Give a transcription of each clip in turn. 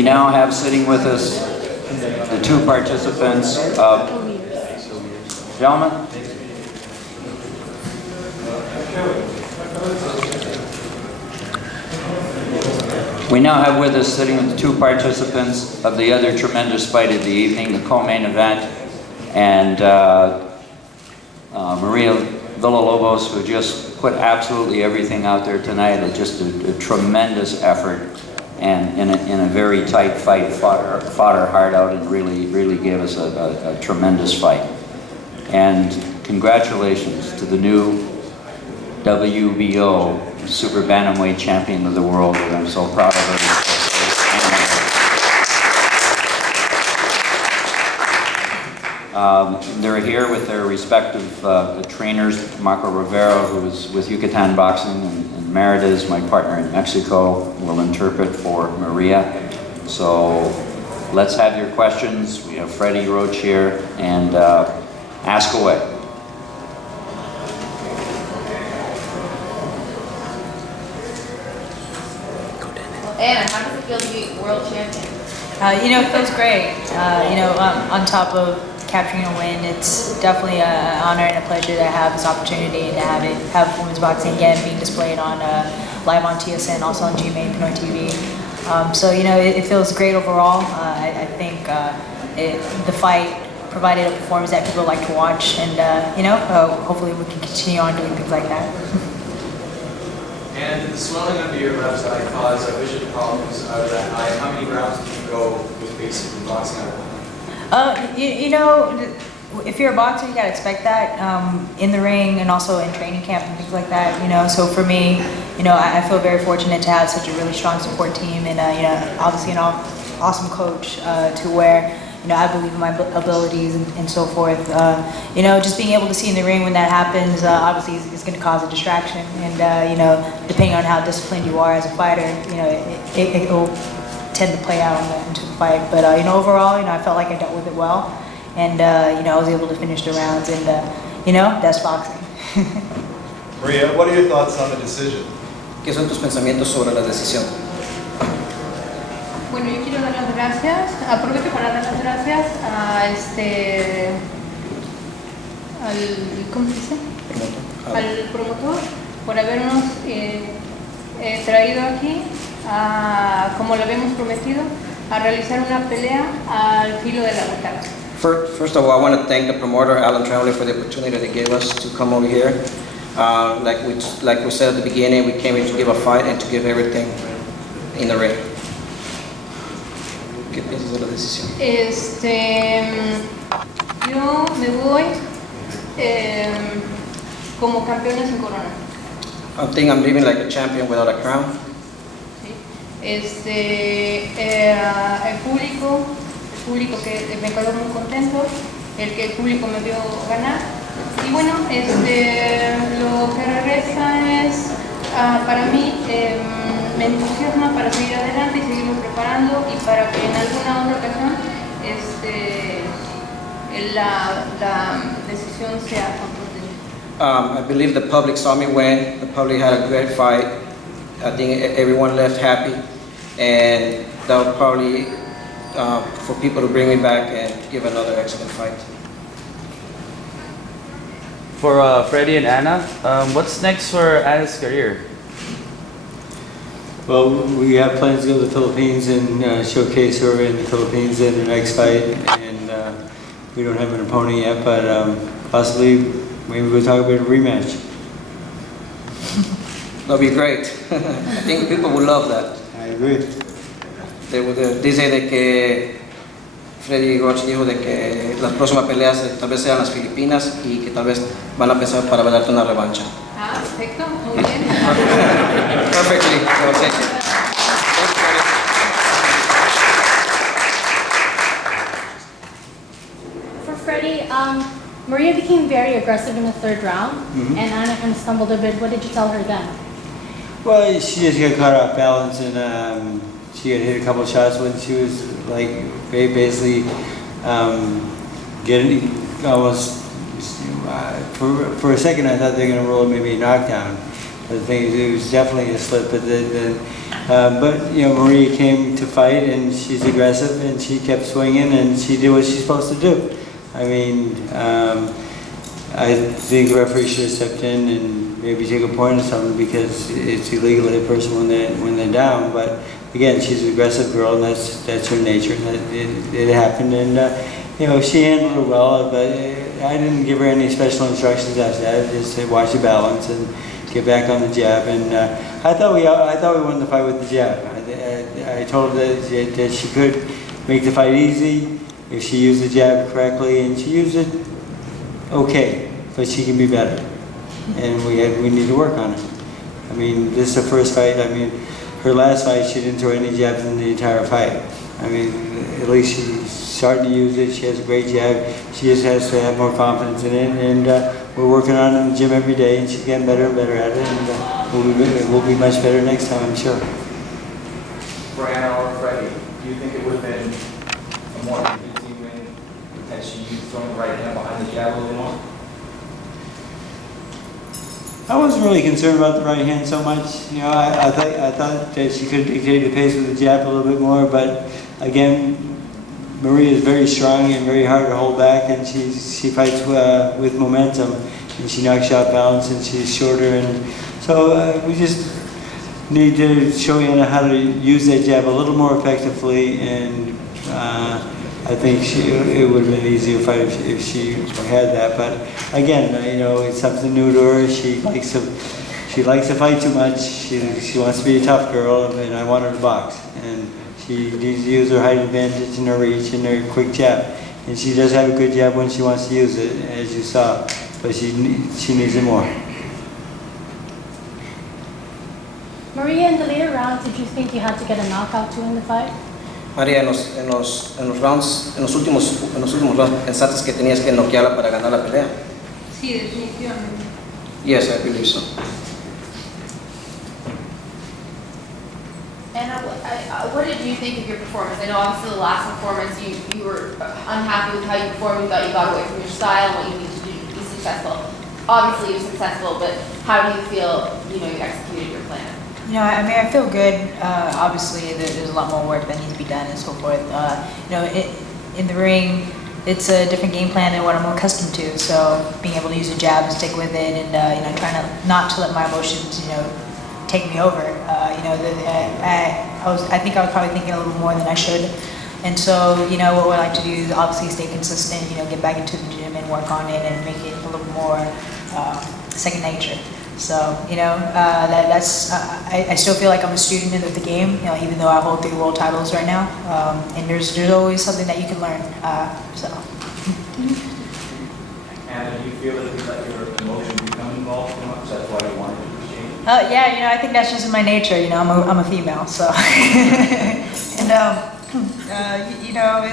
We now have sitting with us the two participants of, gentlemen? We now have with us sitting with the two participants of the other tremendous fight of the evening, the co-main event, and Maria Villalobos, who just put absolutely everything out there tonight. It's just a tremendous effort, and in a very tight fight, fought her heart out and really gave us a tremendous fight. And congratulations to the new WBO Super Bantamweight Champion of the world, and I'm so proud of her. They're here with their respective trainers. Marco Rivera, who is with Yucatan Boxing, and Merides, my partner in Mexico, will interpret for Maria. So let's have your questions. We have Freddy Roach here, and ask away. Anna, how does it feel to be world champion? It feels great. On top of capturing a win, it's definitely an honor and a pleasure to have this opportunity and to have women's boxing again being displayed on live on TSN, also on GMA, Pinoy TV. It feels great overall. I think the fight provided a performance that people like to watch, and hopefully we can continue on doing things like that. And did the swelling under your left eye cause vision problems out of that eye? How many rounds did you go with basically boxing out of one eye? If you're a boxer, you gotta expect that in the ring and also in training camp and things like that. So for me, I feel very fortunate to have such a really strong support team and obviously an awesome coach to where I believe in my abilities and so forth. Just being able to see in the ring when that happens, obviously is going to cause a distraction. And depending on how disciplined you are as a fighter, it will tend to play out into the fight. But overall, I felt like I dealt with it well, and I was able to finish the rounds, and that's boxing. Maria, what are your thoughts on the decision? ¿Qué son tus pensamientos sobre la decisión? Bueno, yo quiero dar las gracias, aprovecho para dar las gracias ¿cómo se dice? Al promotor por habernos traído aquí, como lo habíamos prometido, a realizar una pelea al filo de la butaca. First of all, I want to thank the promoter, Allan Tremblay, for the opportunity they gave us to come over here. Like we said at the beginning, we came here to give a fight and to give everything in the ring. ¿Qué piensas de la decisión? Yo me voy como campeona sin corona. I think I'm leaving like a champion without a crown. Sí. El público que me quedó muy contento, el público me vio ganar. Y bueno, lo que regresa es para mí me entusiasma para seguir adelante y seguirme preparando, y para que en alguna otra ocasión la decisión sea contundente. I believe the public saw me win. The public had a great fight. I think everyone left happy, and that will probably for people to bring me back and give another excellent fight. For Freddie and Ana, what's next for Ana's career? Well, we have plans to go to the Philippines and showcase her in the Philippines in the next fight, and we don't have an opponent yet, but possibly maybe we'll talk about a rematch. That'll be great. I think people will love that. I agree. Dice de que Freddy Roach dijo de que las próximas peleas tal vez sean las Filipinas y que tal vez van a pensar para darte una revancha. Perfecto, muy bien. Perfectly. So, thank you. For Freddie, Maria became very aggressive in the third round, and Ana kind of stumbled a bit. What did you tell her then? Well, she just got caught off balance, and she had hit a couple of shots when she was like basically getting almost. For a second, I thought they were going to roll maybe a knockdown, the thing is, it was definitely a slip. But you know, Maria came to fight, and she's aggressive, and she kept swinging, and she did what she's supposed to do. I mean, I think the referee should have stepped in and maybe take a point or something, because it's illegal to hit a person when they're down. But again, she's an aggressive girl, and that's her nature. It happened, and you know, she handled it well. But I didn't give her any special instructions after that. I just said watch your balance and get back on the jab. And I thought we won the fight with the jab. I told her that she could make the fight easy if she used the jab correctly, and she used it okay, but she can be better, and we need to work on it. I mean, this is the first fight. I mean, her last fight she didn't throw any jabs in the entire fight. I mean, at least she's starting to use it. She has a great jab. She just has to have more confidence in it, and we're working on it in the gym every day, and she's getting better and better at it, and we'll be much better next time, I'm sure. For Ana or Freddie, do you think it would have been a more convincing win had she thrown the right hand behind the jab a little more? I wasn't really concerned about the right hand so much. You know, I thought that she could dictate the pace with the jab a little bit more, but again, Maria is very strong and very hard to hold back, and she fights with momentum, and she knocks you out balance, and she's shorter, and so we just need to show Ana how to use that jab a little more effectively, and I think it would have been an easier fight if she had that. But again, you know, it's something new to her. She likes to fight too much. She wants to be a tough girl, and I want her to box. And she needs to use her height advantage and her reach and her quick jab. And she does have a good jab when she wants to use it, as you saw. But she needs it more. Maria, in the later rounds, did you think you had to get a knockout to win the fight? María, en los rounds, en los últimos rounds, ¿pensaste que tenías que noquearla para ganar la pelea? Sí, definitivamente. Yes, I believe so. And what did you think of your performance? I know obviously the last performance you were unhappy with how you performed. You thought you got away from your style and what you needed to do to be successful. Obviously you're successful, but how do you feel you executed your plan? You know, I mean, I feel good. Obviously, there's a lot more work that needs to be done and so forth. You know, in the ring, it's a different game plan than what I'm accustomed to. So being able to use a jab and stick with it, and you know, trying not to let my emotions, you know, take me over. You know, I think I was probably thinking a little more than I should. And so, you know, what we like to do is obviously stay consistent. You know, get back into the gym and work on it and make it a little more second nature. So, you know, I still feel like I'm a student of the game, you know, even though I hold 3 world titles right now. And there's always something that you can learn, so. And do you feel that you let your emotion become involved too much? That's why you wanted to change? Yeah, you know, I think that's just in my nature, you know, I'm a female, so. And, you know,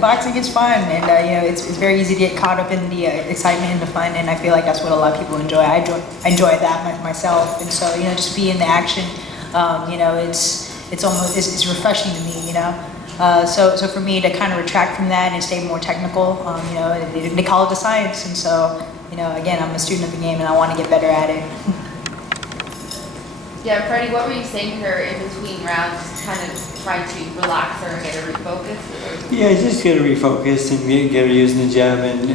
boxing is fun, and you know, it's very easy to get caught up in the excitement and the fun, and I feel like that's what a lot of people enjoy. I enjoy that myself, and so, you know, just be in the action. You know, it's refreshing to me, you know. So for me to kind of retract from that and stay more technical, you know, they call it the science, and so, you know, again, I'm a student of the game, and I want to get better at it. Yeah, Freddie, what were you saying to her in between rounds, kind of trying to relax her and get her refocused? Yeah, just get her refocused and get her using the jab and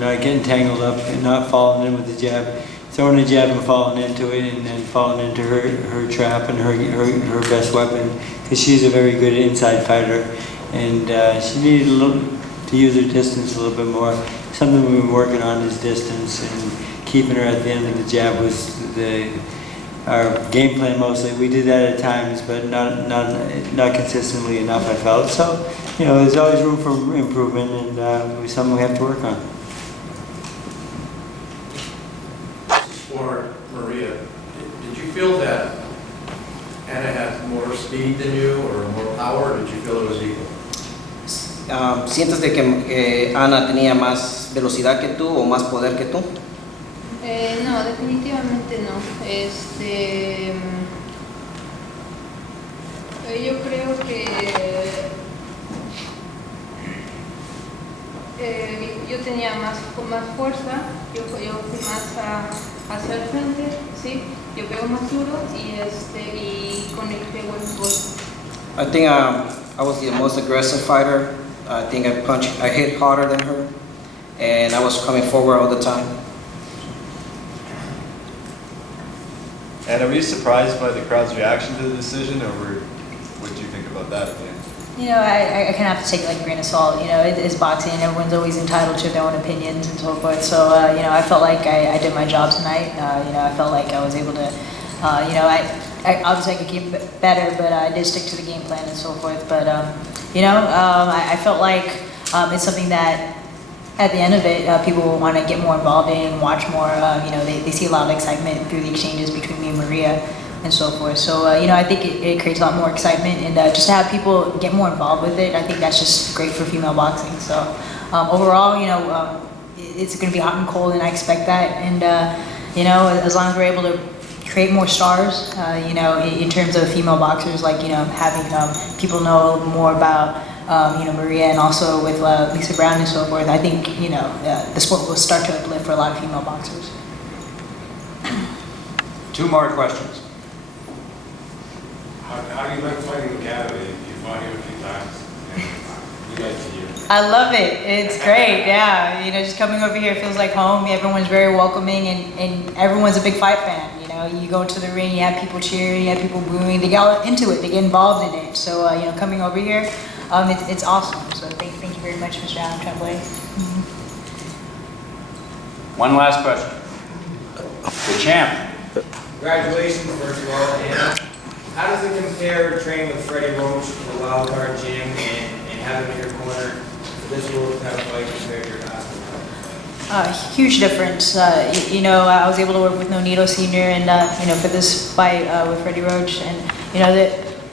not getting tangled up and not falling in with the jab. Throwing the jab and falling into it, and then falling into her trap and her best weapon, because she's a very good inside fighter, and she needed to use her distance a little bit more. Something we've been working on is distance, and keeping her at the end of the jab was our game plan mostly. We did that at times, but not consistently enough, I felt. So, you know, there's always room for improvement, and it's something we have to work on. For Maria, did you feel that Ana had more speed than you or more power, or did you feel it was equal? ¿Sientes de que Ana tenía más velocidad que tú o más poder que tú? No, definitivamente no. Yo creo que yo tenía más fuerza, yo fui más hacia el frente, ¿sí? Yo pego más duro y conecté buen gol. I think I was the most aggressive fighter. I think I hit harder than her, and I was coming forward all the time. And were you surprised by the crowd's reaction to the decision, or what did you think about that at the end? You know, I kind of have to take it like a grain of salt. You know, it's boxing. Everyone's always entitled to their own opinions and so forth. So, you know, I felt like I did my job tonight. You know, I felt like I was able to, you know, I obviously I could get better, but I did stick to the game plan and so forth. But, you know, I felt like it's something that at the end of it, people will want to get more involved in, watch more. You know, they see a lot of excitement through the exchanges between me and Maria and so forth. So, you know, I think it creates a lot more excitement, and just to have people get more involved with it, I think that's just great for female boxing. So, overall, you know, it's going to be hot and cold, and I expect that. And, you know, as long as we're able to create more stars, you know, in terms of female boxers, like, you know, having people know more about, you know, Maria, and also with Lisa Brown and so forth, I think, you know, the sport will start to uplift for a lot of female boxers. 2 more questions. How do you like fighting in Canada? You fought here a few times. You like it here? I love it. It's great. Yeah, you know, just coming over here feels like home. Everyone's very welcoming, and everyone's a big fight fan. You know, you go into the ring, you have people cheering, you have people booing. They get all into it. They get involved in it. So, you know, coming over here, it's awesome. So thank you very much, Mr. Allan Tremblay. One last question. The champ. Congratulations, first of all, Anna. How does it compare training with Freddy Roach in the Wild Card Gym and having him in your corner for this World Cup fight compared to your last one? Huge difference. You know, I was able to work with Nonito Sr. and, you know, for this fight with Freddie Roach, and, you know,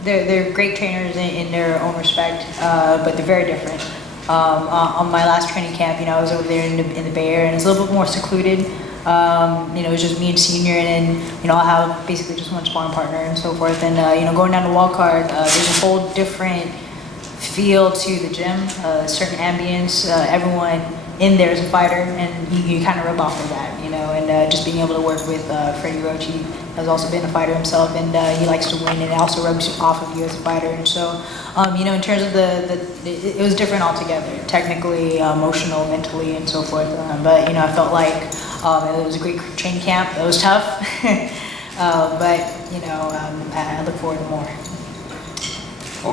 they're great trainers in their own respect, but they're very different. On my last training camp, you know, I was over there in the Bay Area, and it's a little bit more secluded. You know, it's just me and Senior, and then, you know, I'll have basically just one sparring partner and so forth. And, you know, going down the wild card, there's a whole different feel to the gym, certain ambience, everyone in there is a fighter, and you kind of rub off of that, you know, and just being able to work with Freddie Roach. He has also been a fighter himself, and he likes to win, and it also rubs off of you as a fighter. And so, you know, in terms of it was different altogether, technically, emotional, mentally, and so forth. But, you know, I felt like it was a great training camp. It was tough, but, you know, I look forward to more.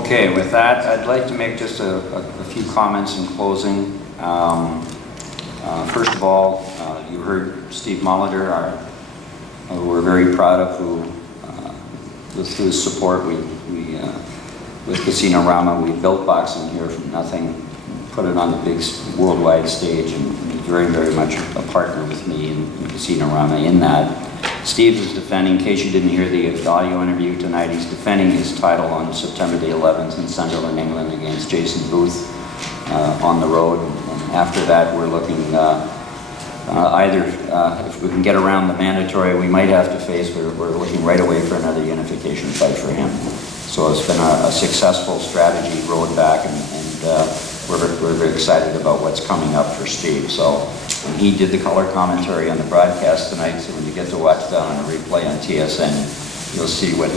Okay, with that, I'd like to make just a few comments in closing. First of all, you heard Steve Molitor, who we're very proud of, who, with his support, with Casino Rama, we built boxing here from nothing, put it on the big worldwide stage, and he's very, very much a partner with me in Casino Rama in that. Steve is defending, in case you didn't hear the audio interview tonight, he's defending his title on September the 11th in Sunderland, England against Jason Booth on the road. And after that, we're looking either, if we can get around the mandatory, we might have to face, we're looking right away for another unification fight for him. So it's been a successful strategy road back, and we're very excited about what's coming up for Steve. So when he did the color commentary on the broadcast tonight, so when you get to watch that on a replay on TSN, you'll see what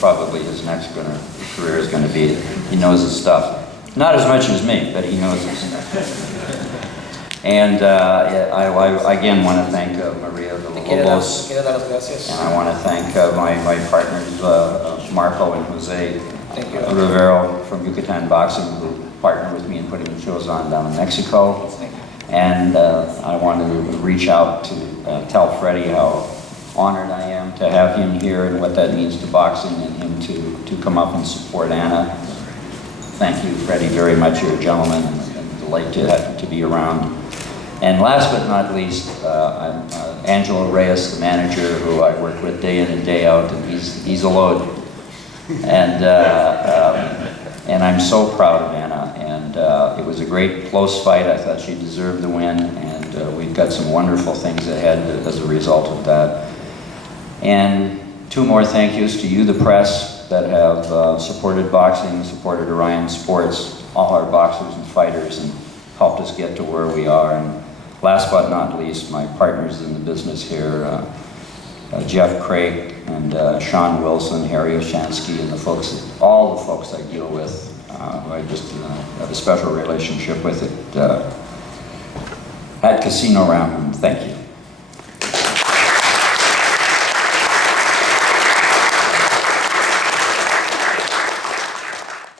probably his next career is going to be. He knows his stuff. Not as much as me, but he knows his stuff. And I again want to thank Maria Villalobos, and I want to thank my partners Marco and Jose Rivero from Yucatan Boxing, who partnered with me in putting the shows on down in Mexico. And I want to reach out to tell Freddie how honored I am to have him here and what that means to boxing, and him to come up and support Anna. Thank you, Freddie, very much. You're a gentleman, and delight to be around. And last but not least, I'm Angelo Reyes, the manager, who I work with day in and day out, and he's a load. And I'm so proud of Anna, and it was a great close fight. I thought she deserved the win, and we've got some wonderful things ahead as a result of that. And 2 more thank yous to you, the press, that have supported boxing, supported Orion Sports, all our boxers and fighters, and helped us get to where we are. And last but not least, my partners in the business here, Jeff Craig and Sean Wilson, Harry Oshansky, and all the folks I deal with, who I just have a special relationship with at Casino Round. Thank you.